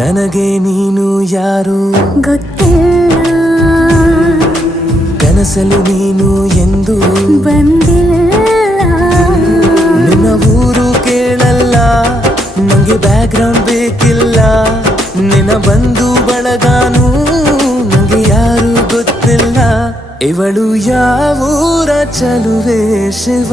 ನನಗೆ ನೀನು ಯಾರು ಗೊತ್ತಿಲ್ಲ, ಕನಸಲು ನೀನು ಎಂದು ಬಂದಿಲ್ಲ. ನಿನ್ನ ಊರು ಕೇಳಲ್ಲ, ನಂಗೆ ಬ್ಯಾಕ್ಗ್ರೌಂಡ್ ಬೇಕಿಲ್ಲ. ನಿನ್ನ ಬಂಧು ಬಳಗಾನು ನಂಗೆ ಯಾರು ಗೊತ್ತಿಲ್ಲ. ಇವಳು ಯಾವೂರ ಚಲುವೆ ಶಿವ.